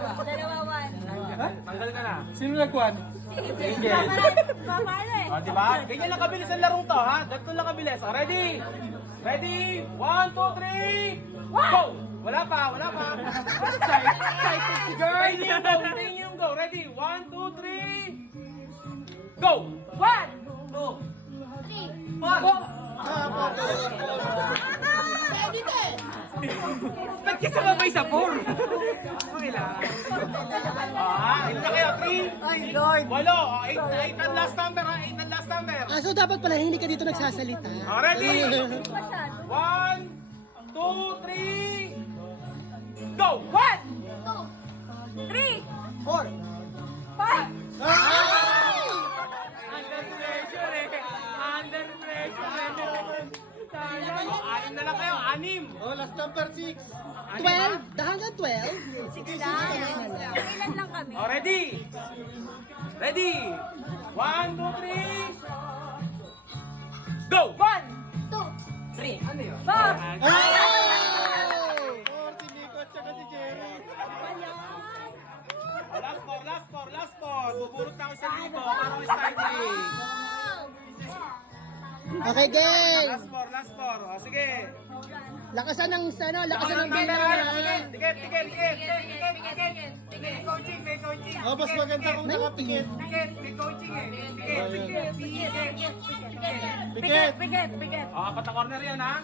Dalawa, one. Tanggal ka na. Sino nag-1? Angel. Paano eh? O, diba? Ganyan lang kabilis ang larong to, ha? Ganito lang kabilis. O, ready? Ready? 1, 2, 3, go! Wala pa, wala pa. Excited si girl. Ready yung go, ready yung go. Ready? 1, 2, 3, go! 1, 2, 3, 4. Ba't ka sumabay sa 4? Okay lang. Ilan na kayo? 3? Ay, Lord. 8 ang last number, ha? 8 ang last number. So dapat pala hindi ka dito nagsasalita. O, ready? masyado. 1, 2, 3, go! 1, 2, 3, 4. 5. Under pressure eh. Under pressure. Anim na lang kayo, anim. Oh, last number 6. 12? Hanggang 12? 6 lang. Ilan lang kami? O, ready? Ready? 1, 2, 3, go! 1, 2, 3. Ano yun? 4. Oh! Si Nico at saka si Jerry. Last four. Bubulot na ako sa dito. Para may starting. Okay, game! Last four. O, sige. Lakasan ng lakasan ng Ticket, bilang. ticket. May coaching. Oh, mas maganda kung nakapikit. Ticket, may coaching eh. Ticket. Pikit. O, apat na corner yan, ha?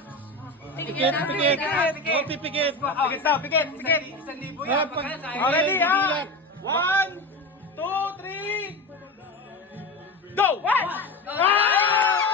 Pikit. Oh, pipikit. Pikit daw, pikit. 1,000 yan. Pag O, ready, ha? 1, 2, 3, go! 1!